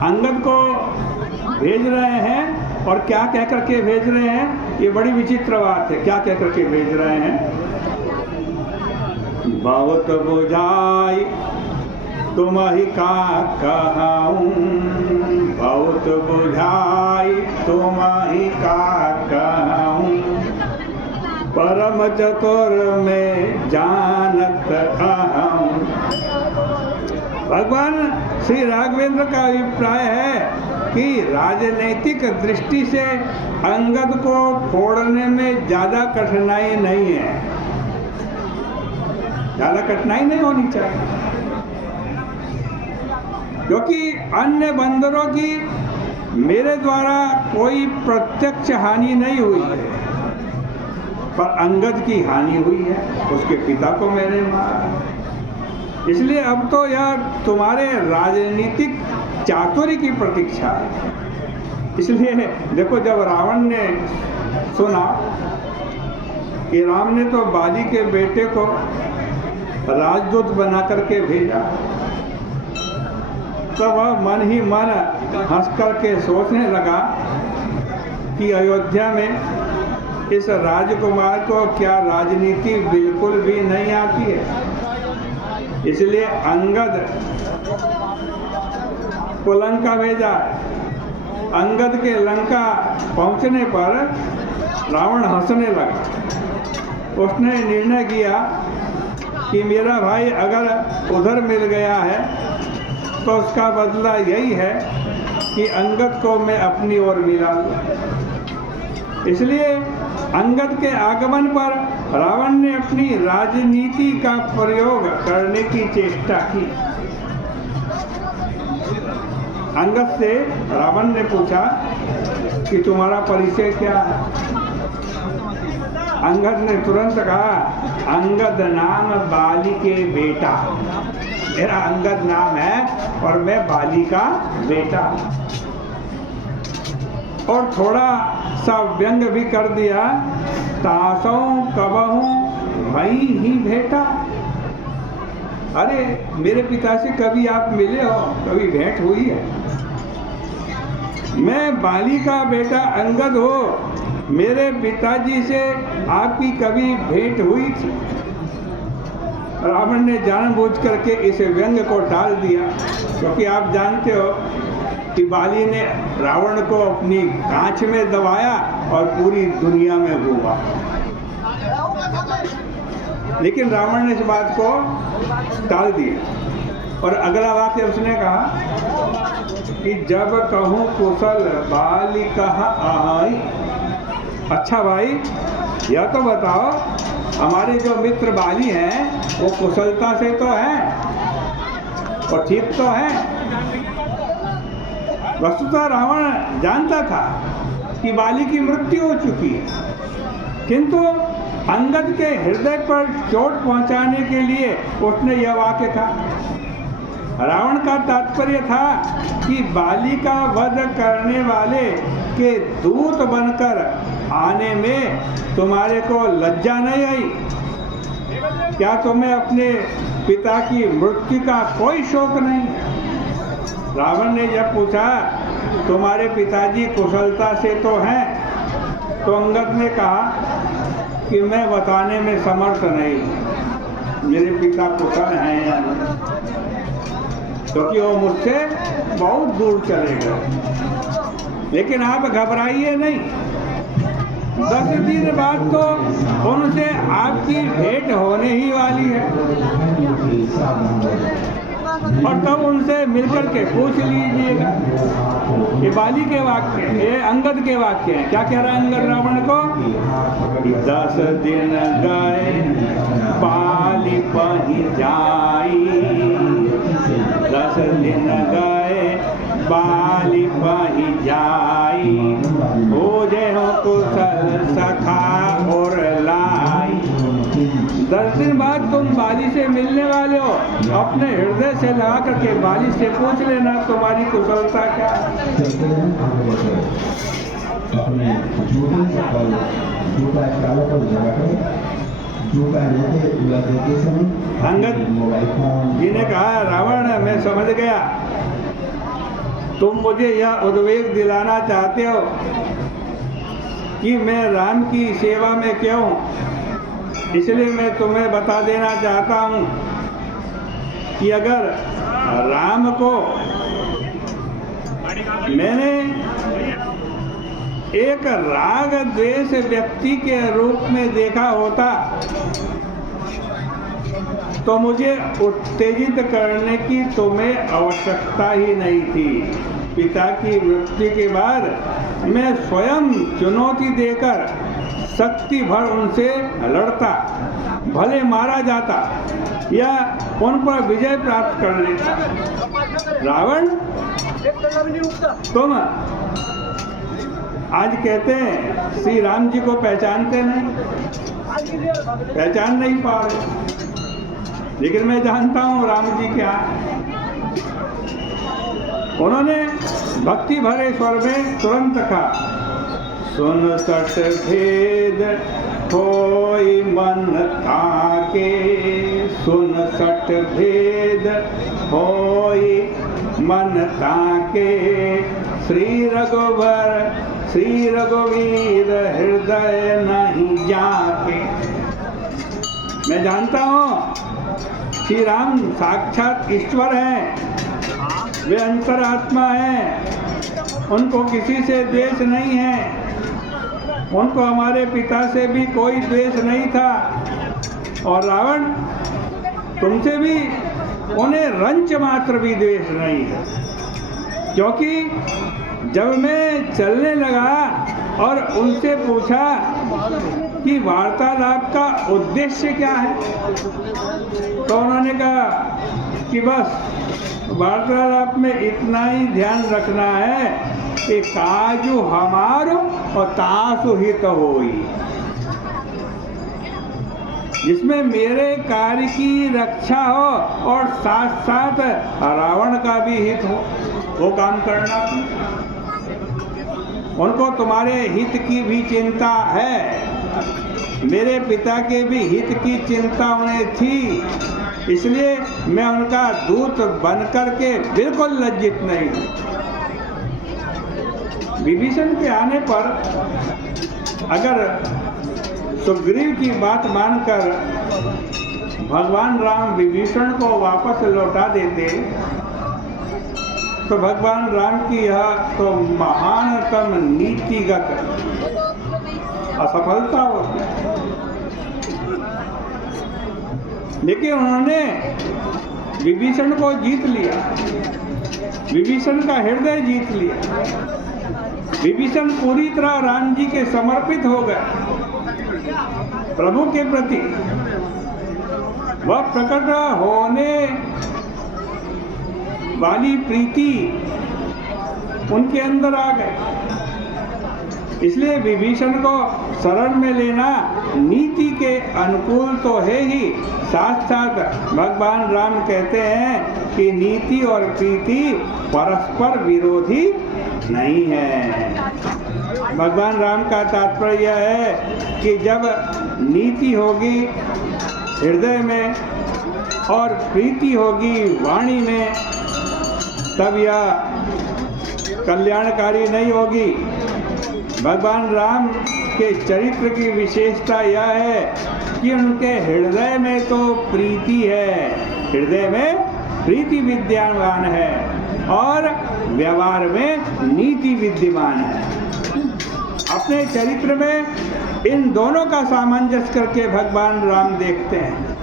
अंगद को भेज रहे हैं और क्या कह करके भेज रहे हैं, ये बड़ी विचित्र बात है। क्या कह करके भेज रहे हैं? बहुत बुझाई तुम ही का कहूँ, बहुत बुझाई तुम ही का कहूँ, परम चतुर में जानत अहम। भगवान श्री राघवेंद्र का अभिप्राय है कि राजनीतिक दृष्टि से अंगद को फोड़ने में ज़्यादा कठिनाई नहीं है, ज़्यादा कठिनाई नहीं होनी चाहिए, क्योंकि अन्य बंदरों की मेरे द्वारा कोई प्रत्यक्ष हानि नहीं हुई है, पर अंगद की हानि हुई है, उसके पिता को मैंने मारा। इसलिए अब तो यह तुम्हारे राजनीतिक चातुर्य की प्रतीक्षा है। इसलिए देखो, जब रावण ने सुना कि राम ने तो बाली के बेटे को राजदूत बना करके भेजा, तो वह मन ही मन हंस करके सोचने लगा कि अयोध्या में इस राजकुमार को क्या राजनीति बिल्कुल भी नहीं आती है। इसलिए अंगद को लंका भेजा। अंगद के लंका पहुंचने पर रावण हंसने लगा। उसने निर्णय किया कि मेरा भाई अगर उधर मिल गया है तो उसका बदला यही है कि अंगद को मैं अपनी ओर मिला लूं। इसलिए अंगद के आगमन पर रावण ने अपनी राजनीति का प्रयोग करने की चेष्टा की। अंगद से रावण ने पूछा कि तुम्हारा परिचय क्या है? अंगद ने तुरंत कहा, अंगद नाम बाली के बेटा, मेरा अंगद नाम है और मैं बाली का बेटा। और थोड़ा सा व्यंग भी कर दिया, तासों कबहूं भई ही भेटा। अरे मेरे पिता से कभी आप मिले हो, कभी भेंट हुई है? मैं बाली का बेटा अंगद हो, मेरे पिताजी से आपकी कभी भेंट हुई थी? रावण ने जानबूझ करके इस व्यंग को टाल दिया, क्योंकि आप जानते हो कि बाली ने रावण को अपनी गांठ में दबाया और पूरी दुनिया में घूमा। लेकिन रावण ने इस बात को टाल दिया और अगला वाक्य उसने कहा कि जब कहूँ कुशल बाली कहा आई। अच्छा भाई, यह तो बताओ, हमारे जो मित्र बाली हैं वो कुशलता से तो हैं और ठीक तो हैं। वस्तुतः रावण जानता था कि बाली की मृत्यु हो चुकी है, किंतु अंगद के हृदय पर चोट पहुंचाने के लिए उसने यह वाक्य कहा। रावण का तात्पर्य था कि बाली का वध करने वाले के दूत बनकर आने में तुम्हारे को लज्जा नहीं आई? क्या तुम्हें अपने पिता की मृत्यु का कोई शोक नहीं? रावण ने जब पूछा, तुम्हारे पिताजी कुशलता से तो हैं? तो अंगद ने कहा कि मैं बताने में समर्थ नहीं, मेरे पिता कुशल हैं या नहीं, क्योंकि वो मुझसे बहुत दूर चले गए। लेकिन आप घबराइए नहीं, 10 दिन बाद तो उनसे आपकी भेंट होने ही वाली है और तब उनसे मिलकर के पूछ लीजिएगा। ये बाली के वाक्य हैं, ये अंगद के वाक्य हैं। क्या कह रहा है अंगद रावण को? 10 दिन गए बाली पही जाई, 10 दिन गए बाली पही जाई, हो जे हो कुशल सखा और लाई। 10 दिन बाद तुम बाली से मिलने वाले हो, अपने हृदय से लगा करके बाली से पूछ लेना तुम्हारी कुशलता क्या है। अंगद जी ने कहा, रावण मैं समझ गया तुम मुझे यह उद्वेग दिलाना चाहते हो कि मैं राम की सेवा में क्यों, इसलिए मैं तुम्हें बता देना चाहता हूँ कि अगर राम को मैंने एक राग द्वेष व्यक्ति के रूप में देखा होता तो मुझे उत्तेजित करने की तुम्हें आवश्यकता ही नहीं थी। पिता की मृत्यु के बाद मैं स्वयं चुनौती देकर शक्ति भर उनसे लड़ता, भले मारा जाता या उन पर विजय प्राप्त कर लेता। रावण, तुम आज कहते हैं श्री राम जी को पहचानते नहीं, पहचान नहीं पा रहे, लेकिन मैं जानता हूँ राम जी क्या है। उन्होंने भक्ति भरे स्वर में तुरंत कहा, सुन सट भेद होई मन ताके, सुन सट भेद होई मन ताके, श्री रघुवीर हृदय नहीं जाके। मैं जानता हूँ श्री राम साक्षात ईश्वर हैं, वे अंतरात्मा हैं, उनको किसी से द्वेष नहीं है, उनको हमारे पिता से भी कोई द्वेष नहीं था। और रावण, तुमसे भी उन्हें रंच मात्र भी द्वेष नहीं है, क्योंकि जब मैं चलने लगा और उनसे पूछा कि वार्तालाप का उद्देश्य क्या है, तो उन्होंने कहा कि बस वार्तालाप में इतना ही ध्यान रखना है कि काजू हमारो और तासु हित होई, जिसमें मेरे कार्य की रक्षा हो और साथ साथ रावण का भी हित हो, वो काम करना। उनको तुम्हारे हित की भी चिंता है, मेरे पिता के भी हित की चिंता उन्हें थी, इसलिए मैं उनका दूत बनकर के बिल्कुल लज्जित नहीं हूँ। विभीषण के आने पर अगर सुग्रीव की बात मानकर भगवान राम विभीषण को वापस लौटा देते तो भगवान राम की यह तो महानतम नीतिगत असफलता होती। लेकिन उन्होंने विभीषण को जीत लिया, विभीषण का हृदय जीत लिया। विभीषण पूरी तरह राम जी के समर्पित हो गए प्रभु के प्रति। वह प्रकट होने वाली प्रीति उनके अंदर आ गई, इसलिए विभीषण को शरण में लेना नीति के अनुकूल तो है ही, साथ साथ भगवान राम कहते हैं कि नीति और प्रीति परस्पर विरोधी नहीं है। भगवान राम का तात्पर्य है कि जब नीति होगी हृदय में और प्रीति होगी वाणी में, तब यह कल्याणकारी नहीं होगी। भगवान राम के चरित्र की विशेषता यह है कि उनके हृदय में तो प्रीति है, हृदय में प्रीति विद्यमान है और व्यवहार में नीति विद्यमान है। अपने चरित्र में इन दोनों का सामंजस्य करके भगवान राम देखते हैं।